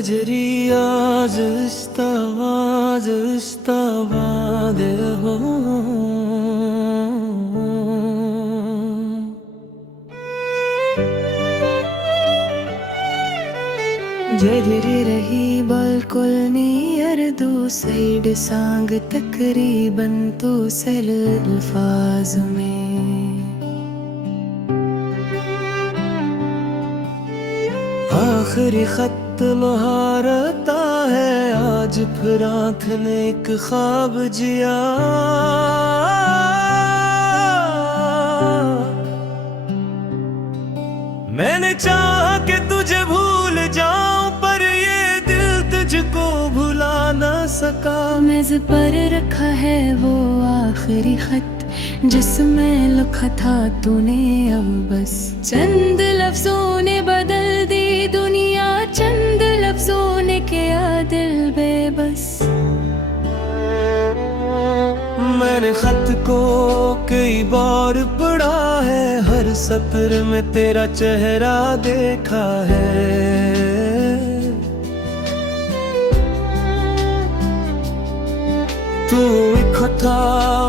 Fajri az istabade ho जरी रही बिल्कुल near दो साइड सांग तकरीबन तो सर अल्फाज में आखिरी खत मुहारता है आज फिर आँख ने एक ख्वाब जिया मैंने चाहा कि तुझे भूल जाऊं पर ये दिल तुझको भुला ना सका मेज़ पर रखा है वो आखिरी खत जिसमें लिखा था तूने अब बस चंद लफ्जों ने बदल दी दुनिया चंद लफ्जों ने किया दिल बेबस मैंने खत को कई बार पढ़ा है हर सत्र में तेरा चेहरा देखा है तू इकट्ठा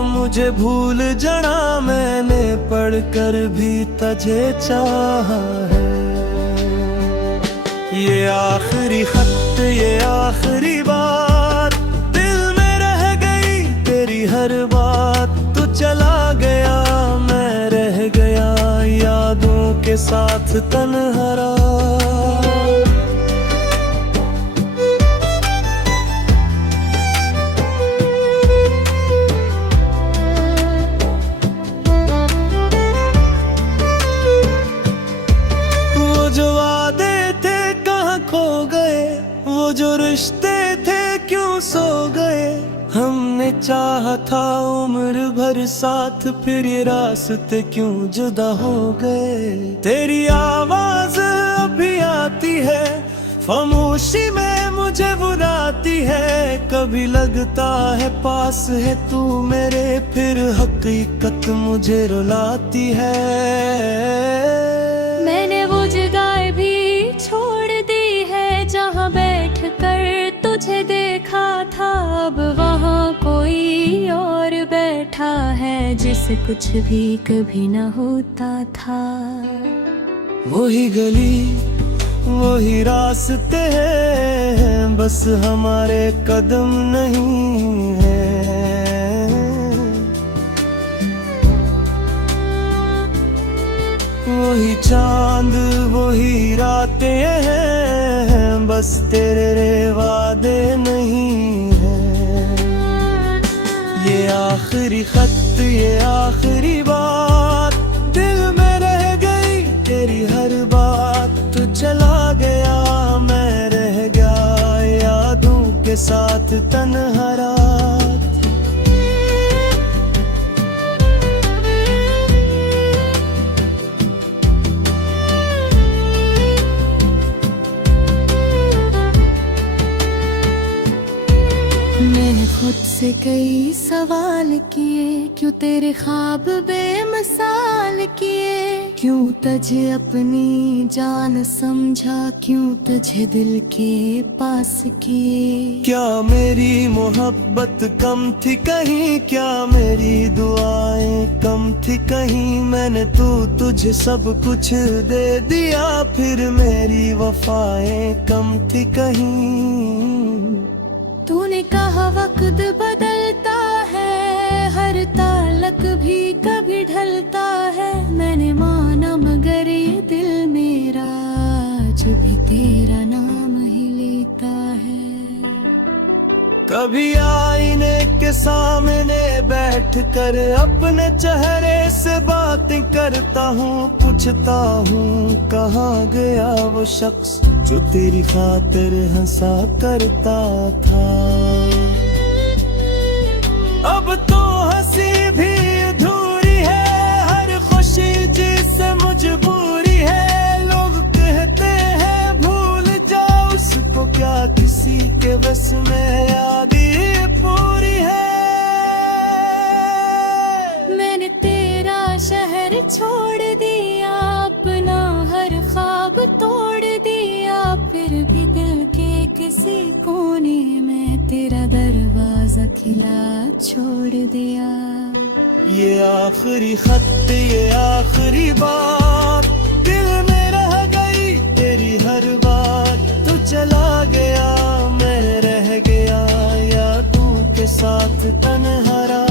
मुझे भूल जाना मैंने पढ़कर भी तुझे चाहा है ये आखिरी खत ये आखिरी बात दिल में रह गई तेरी हर बात तू चला गया मैं रह गया यादों के साथ तन्हारा जो रिश्ते थे क्यों सो गए हमने चाहा था उम्र भर साथ फिर ये रास्ते क्यों जुदा हो गए तेरी आवाज अभी आती है खामोशी में मुझे बुलाती है कभी लगता है पास है तू मेरे फिर हकीकत मुझे रुलाती है मैंने वो जगह भी छोड़ दी है जहाँ कर तुझे देखा था अब वहाँ कोई और बैठा है जिसे कुछ भी कभी न होता था वही गली वही रास्ते हैं बस हमारे कदम नहीं है वही चांद वही रातें हैं बस तेरे वादे नहीं है ये आखिरी खत ये आखिरी बात दिल में रह गई तेरी हर बात तू चला गया मैं रह गया यादों के साथ तन्हारा मैंने खुद से कई सवाल किए क्यों तेरे ख्वाब बेमिसाल किए क्यों तुझे अपनी जान समझा क्यों तुझे दिल के पास किए क्या मेरी मोहब्बत कम थी कहीं क्या मेरी दुआएं कम थी कहीं मैंने तुझे सब कुछ दे दिया फिर मेरी वफाएं कम थी कहीं तूने कहा वक्त बदलता है हर ताल्लुक भी कभी ढलता है मैंने माना मगर ये दिल मेरा आज भी तेरा नाम ही लेता है कभी आईने के सामने बैठकर अपने चेहरे से बातें करता हूँ पूछता हूँ कहाँ गया वो शख्स जो तेरी खातिर हंसा करता था अब तो हंसी भी अधूरी है हर खुशी जिससे मजबूरी है लोग कहते हैं भूल जाओ उसको क्या किसी के बस में याद पूरी है मैंने तेरा शहर छोड़ दिया अपना हर ख्वाब तोड़ दिया फिर भी दिल के किसी कोने में तेरा दरवाजा खिला छोड़ दिया। ये आखिरी खत, ये आखिरी बात, दिल में रह गई तेरी हर बात। तू चला गया मैं रह गया, या तू के साथ तन्हा रात।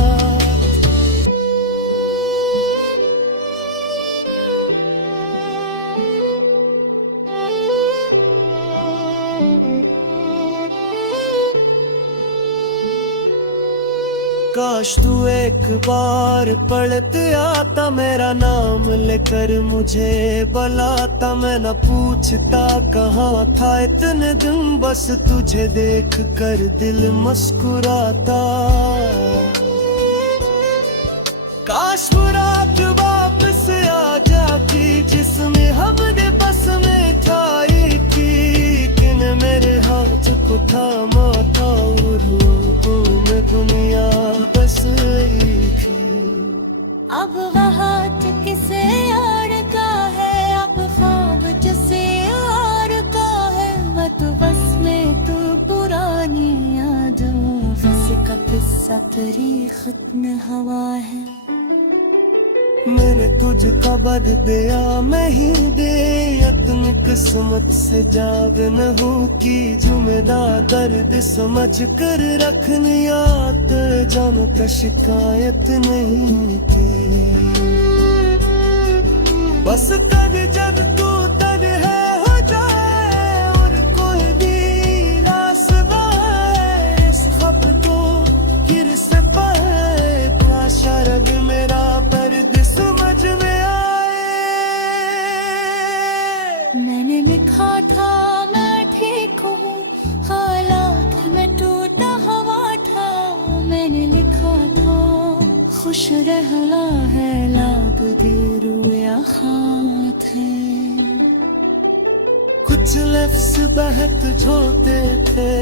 काश तू एक बार पढ़ते आता, मेरा नाम लेकर मुझे बुलाता। मैं न पूछता कहाँ था इतने दिन, बस तुझे देख कर दिल मुस्कुराता। काश वो रात वापस आ जाती जिसमें हमने बस में था एक ही दिन। मेरे हाथ को थामा था और में दुनिया बस एक ही। अब वह हाथ किसे और का है, अब ख्वाब जिसे और का है। वह तो बस में तू पुरानी यादों का किस्सा तेरी खत्म हवा है। मैंने तुझका बद दिया मैं ही दे, अपनी किस्मत से जाग न हूँ की जुमेदार। दर्द समझ कर रखने याद जानो का शिकायत नहीं थी। बस तब जब तू तब है हो जाए और कोई भी रास ना है। इस खत को गिर से पाए पाशा रग मेरा पर्द समझ में आए। मैंने लिखा था मैं ठीक हूँ, हालात में टूटा हवा था। मैंने लिखा था खुश रहना है, लाग गिरू या खात है। कुछ लफ्ज बहत झोते थे,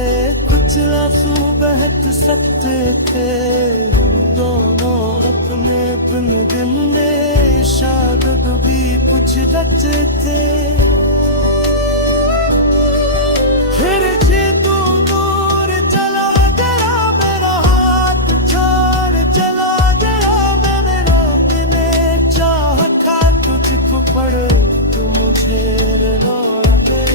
कुछ लफ्ज बहत सकते थे। दोनों अपने अपने दिन में शायद भी कुछ लगते थे। फिर जी तू दूर चला गया, मेरा हाथ छोड़ चला गया। मैंने रोकने चाहा था तुझको पढ़, तू मुझे लौटा दे।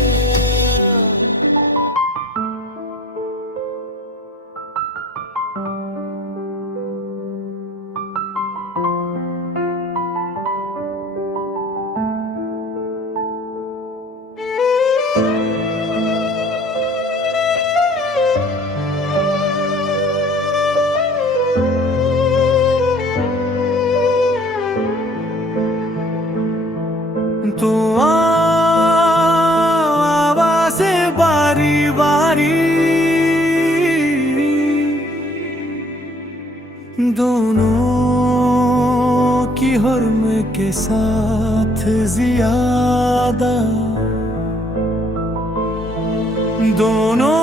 तू आवाज़ें बारी बारी, दोनों की हुर्म के साथ ज़ियादा। दोनों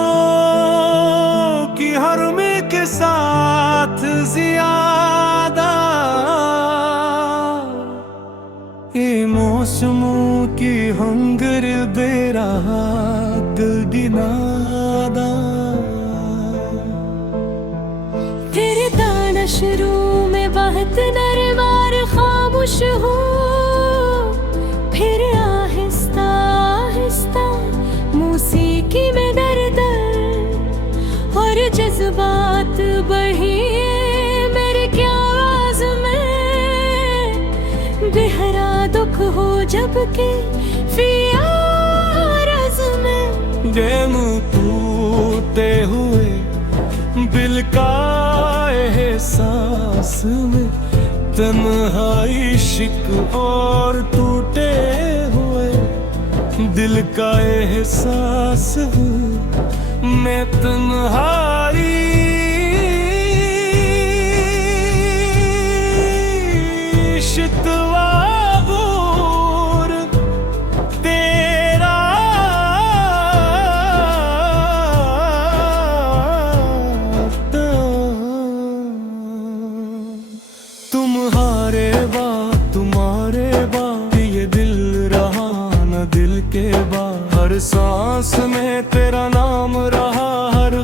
की हुर्म के साथ ज़ियादा। ये मौसमों की हंगर बेरहा दिल गिनादा। तेरे दाना शुरू में बहुत नरमार खामोश हो, फिर आहिस्ता आहिस्ता मौसीकी में दर्द और जज्बात बढ़ी मेरे क्या आवाज़ में। गहरा दुख हो जबकि फियारज़ में। गेम टूटे हुए दिल का एहसास में, तन्हाई इश्क और टूटे हुए दिल का एहसास में। तन्हाई शिकवा दूर तेरा तुम्हारे बाद ये दिल रहा न दिल के बाद। हर सांस में तेरा नाम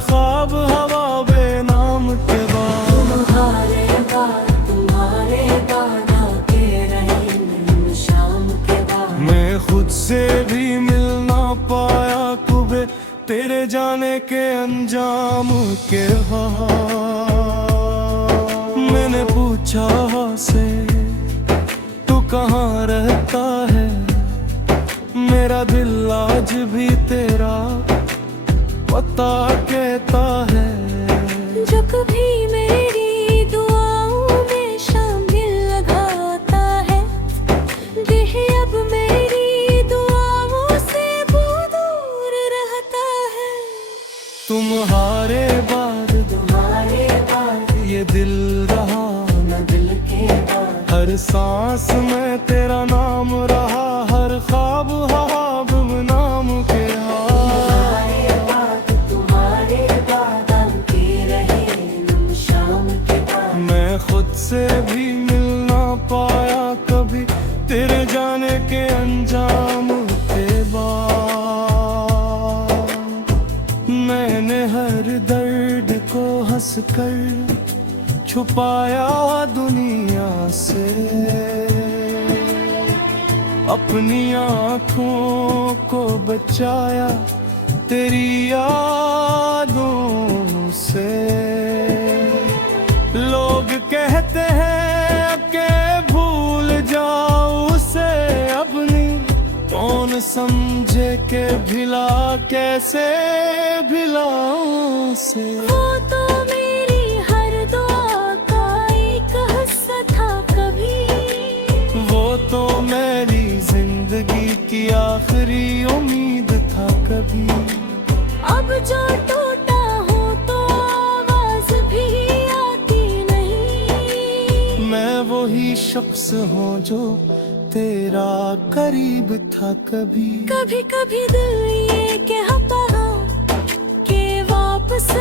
ख्वाब हवा बेनाम के बाद। तुम्हारे बाद आके रहे नैन शाम के बाद। मैं खुद से भी मिल ना पाया कुबे तेरे जाने के अंजाम के बाद। मैंने पूछा से तू कहाँ रहता है, मेरा दिल आज भी तेरा पता कहता है। जो कभी मेरी दुआओं में शामिल लगाता है, देह अब मेरी दुआओं से वो दूर रहता है। तुम्हारे बाद ये दिल रहा न दिल के बाद। हर सांस में तेरा नाम रहा, हर ख्वाब ख्वाब नाम के तुम्हारे बाद आके रहे नैन शाम के बाद। मैं खुद से भी मिल ना पाया कभी तेरे जाने के अंजाम के बाद। मैंने हर दर्द को हंस कर छुपाया दुनिया से, अपनी आँखों को बचाया तेरी यादों से। लोग कहते हैं कि भूल जाओ उसे अपनी, कौन समझे के भिला कैसे भिलाऊं से। वो तो मेरी हर दुआ का एक हिस्सा था कभी, वो तो मेरी जिंदगी की आखिरी उम्मीद था कभी। अब जो टूटा हूँ तो आवाज भी आती नहीं। मैं वही शख्स हूँ जो तेरा करीब था कभी। कभी कभी दिल ये कहता कि वापस आ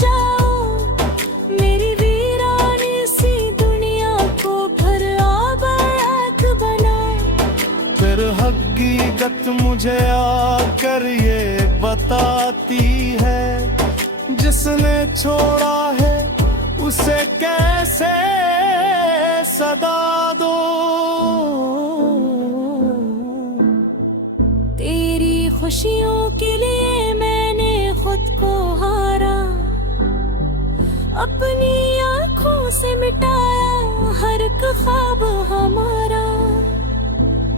जाओ, मेरी वीरानी सी दुनिया को भर आबाद बनाओ। फिर हकीकत मुझे आकर ये बताती है, जिसने छोड़ा है उसे कैसे सदा दो। तेरी खुशियों के लिए मैंने खुद को हारा, अपनी आँखों से मिटाया हर एक ख्वाब हमारा।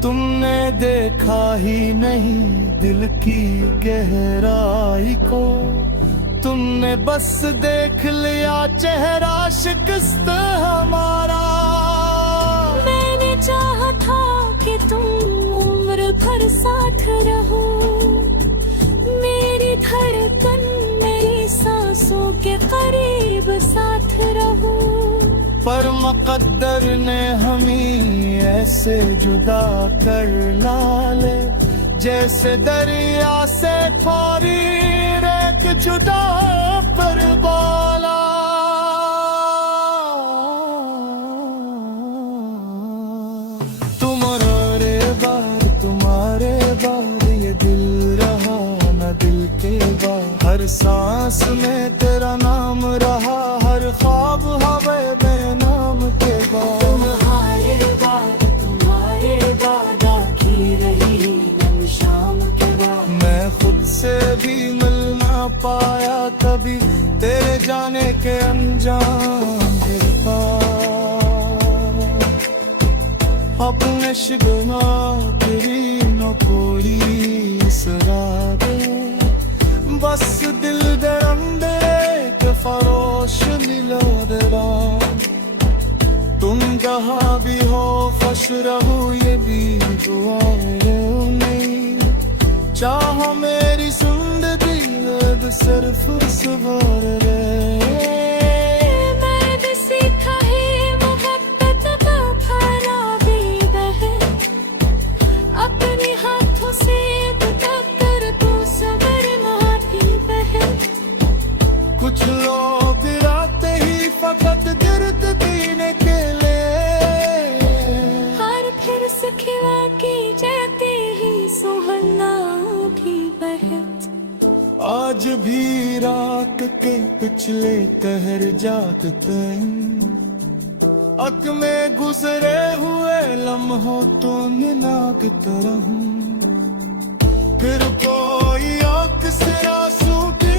तुमने देखा ही नहीं दिल की गहराई को, तुमने बस देख लिया चेहरा शिकस्त हमारा। मैंने चाहा था कि तुम उम्र भर साथ रहो, मेरी धड़कन मेरी सांसों के करीब साथ रहो। पर मुकद्दर ने हमें ऐसे जुदा कर डाले, जैसे दरिया से थोड़ी रेत जुदा पर बाला। तुम्हारे बाद ये दिल रहा न दिल के बाद। हर सांस में तेरा नाम रहा, हर ख्वाब हवे बेनाम के बाद। तुम्हारे बाद आखी रही नैन शाम के बाद। मैं खुद से भी मिल ना पाया कभी तेरे जाने के अंजाम के बाद। अपने शिकवा तेरी न कोई सगा दे, बस दिल दे अंदर के फरोश मिला दे। तुम जहाँ भी हो खुश रहो ये भी दुआ है नहीं। चाहो मेरी जिंदगी अब सिर्फ सवार रहे। मैं भी सीखा है मोहब्बत का फना भी है, अपने हाथों से बता कर तू सबर माफी बहे। कुछ लोग राते ही फकत गिरद पीने के लिए, हर फिर से खिला की जाती ही सुहाना भी बहे। आज आज भी रात के पिछले कहर जागते अक में गुजरे हुए लम्हों तो निनागता रहूं फिर कोई आंख से आंसू की